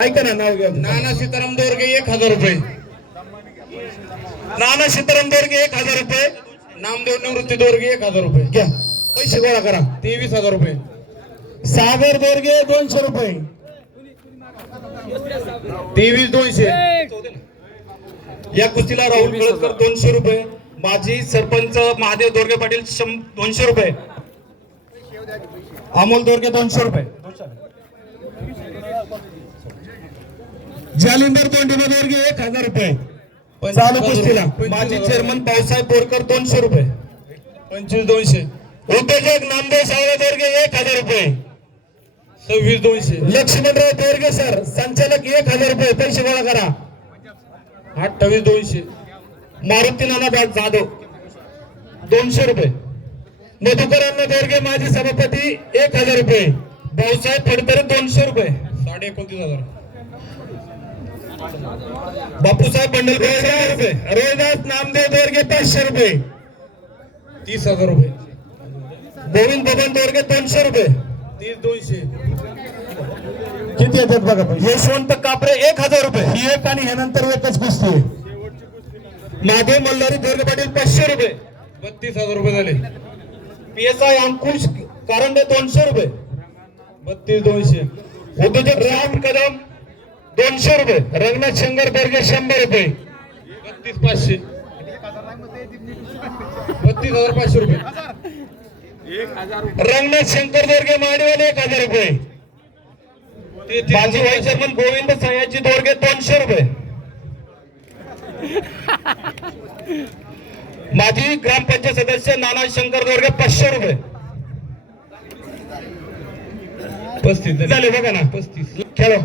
ऐका ना, नाव घ्या. नाना सीताराम दोरगे 1000 रुपये. नाना सीताराम दोरगे 1000 रुपये. नामदेव निवृत्ती दोरगे 1000 रुपये. घ्या, पैसे गोळा करा. 23,000 रुपये. सागर दोरगे 200 रुपये. 23,200. या कुस्तीला राहुल कळसकर 200 रुपये. माजी सरपंच महादेव दोरगे पाटील 200 रुपये. अमोल दोरगे 200 रुपये. जालिंदर तोंडे दोरगे 1000 रुपये. चालू कुस्तीला माजी चेअरमन भाऊसाहेब बोरकर 200 रुपये. 25,200. उद्योजक नामदेव सावळे दोरगे 1000 रुपये. 26,200. लक्ष्मणराव दोरगे सर संचालक 1000 रुपये. पैसे गोळा करा. 28,200. मारुती नाना जाधव 200 रुपये. मधुकर अण्णा दोरगे माजी सभापती 1000 रुपये. भाऊसाहेब फडतरे 200 रुपये. 29,500. बापूसाहेब बंडलकर 100 रुपये. रोहिदास नामदेव दोरगे 500 रुपये. 30,000 रुपये. गोविंद बबन दोरगे 200 रुपये. 30,200. किती येतात बघा. यशवंत कापरे 1000 रुपये. ही एक आणि ह्यानंतर एकच कुस्ती. महादेव मल्हारी दोरगे पाटील 500 रुपये. 32,000 रुपये झाले. PSI अंकुश कारंडे 200 रुपये. 32,200. उद्योजक राम कदम 200 रुपये. रंगनाथ शंकर दोरगे 100 रुपये. 32,500. 32,500 रुपये. रंगनाथ शंकर दोरगे माडीवाले 1000 रुपये. माजी व्हाईस चेअरमन गोविंद सयाजी दोरगे 200 रुपये. माजी ग्रामपंचायत सदस्य नाना शंकर दोरगे 500 रुपये. 35 झाले बघा ना. 35. खेळो.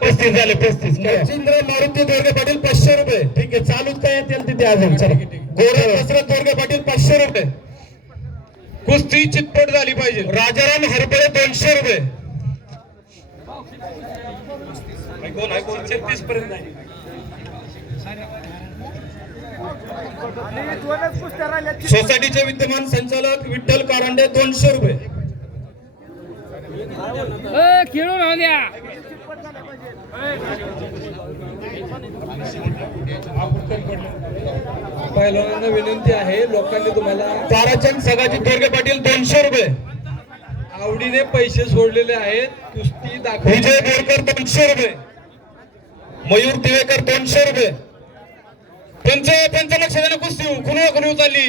35 झाले. 35 मच्छिंद्र मारुती दोरगे पाटील 500 रुपये. ठीक आहे, चालूच काय येतील तिथे अजून. चला. गोरख दशरथ दोरगे पाटील 500 रुपये. कुस्ती चितपट झाली पाहिजे. राजाराम हरपळे 200 रुपये. 36 पर्यंत आहे. सोसायटीचे विद्यमान संचालक विठ्ठल कारंडे 200 रुपये. खेळून राहू द्या. पहिल्यांदा विनंती आहे, लोकांनी तुम्हाला ताराचंद सगाजी दोरगे पाटील 200 रुपये. आवडीने पैसे सोडलेले आहेत. कुस्ती दाखव. विजय बोरकर 200 रुपये. मयूर दिवेकर 200 रुपये. पंच लक्ष देणं कुस्ती कुणी चालली.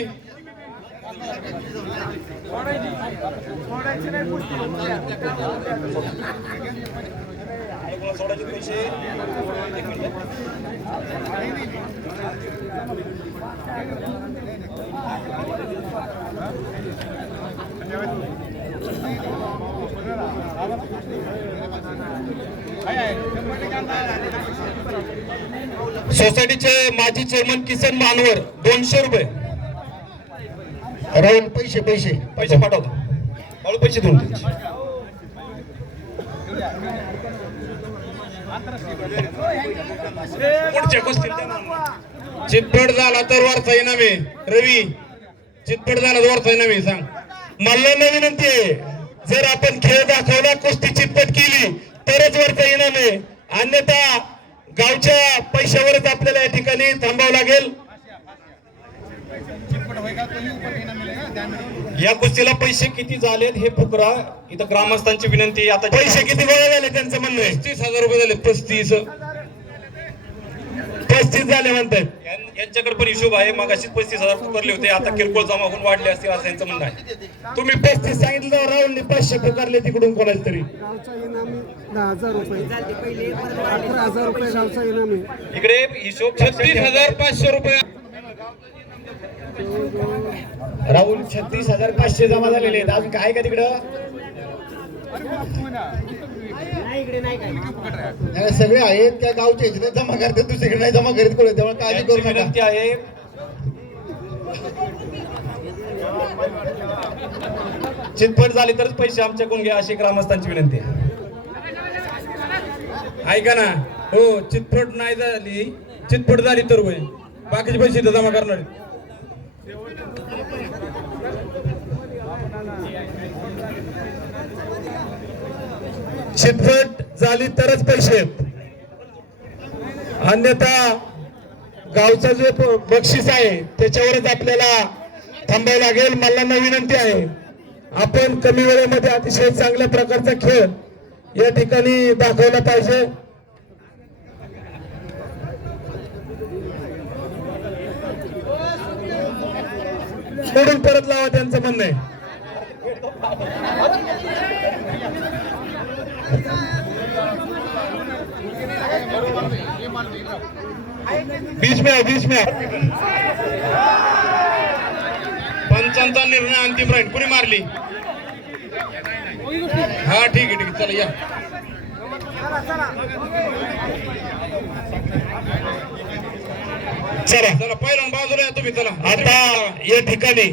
सोसायटीचे माजी चेअरमन किसन मानवर 200 रुपये. राहुल पैसे पाठवतो. राहुल पैसे देऊन पुढच्या कुस्तीत चितपट झाला तर वरचा इनामे. रवी चितपट झाला तर वरचा इनामे. सांग मला विनंती आहे, जर आपण खेळ दाखवला, कुस्ती चितपट केली तरच वरचा इनामे. अन्यथा गावच्या पैशावरच आपल्याला या ठिकाणी थांबावं लागेल. या कुस्तीला पैसे किती झालेत हे पुकरा. इथं ग्रामस्थांची विनंती. आता पैसे किती गोळा झाले त्यांचं म्हणणं आहे. 35,000 रुपये झाले. 35 झाले म्हणतात. यांच्याकडे पण हिशोब आहे. मगाशीच 35,000 पुकारले होते, आता किरकोळ जमा होऊन वाढले असतील असं यांचं म्हणणं आहे. तुम्ही 35 सांगितलं, राहुलने 500 पुकारले तिकडून कोणाला तरी. गावचा इनामी 10,000 रुपये. 18,000 रुपये गावचा इनामी. इकडे हिशोब 36,500 रुपये. राहुल 36,500 जमा झालेले आहेत. अजून काय का तिकडं सगळे आहेत त्या गावचे जमा करतात, दुसरीकडे नाही जमा करीत कोण. त्यामुळे काळजी करू नका. विनंती आहे, चितपट झाली तरच पैसे आमच्याकडून घ्या अशी ग्रामस्थांची विनंती आहे. ऐका ना. हो, चितपट नाही झाली, चितपट झाली तर होय, बाकीचे पैसे इथं जमा करणार. चितपट झाली तरच पैसे. अन्यथा गावचं जे बक्षीस आहे त्याच्यावरच आपल्याला थांबायला लागेल. मला विनंती आहे, आपण कमी वेळेमध्ये अतिशय चांगल्या प्रकारचा खेळ या ठिकाणी दाखवला पाहिजे. सोडून परत लावा त्यांचं म्हणणं आहे. बीच में पंचांचा निर्णय अंतिम राहील. कुणी मारली? हा ठीक आहे चला या. चला चला पहिल्या बाजूला या तुम्ही. चला आता या ठिकाणी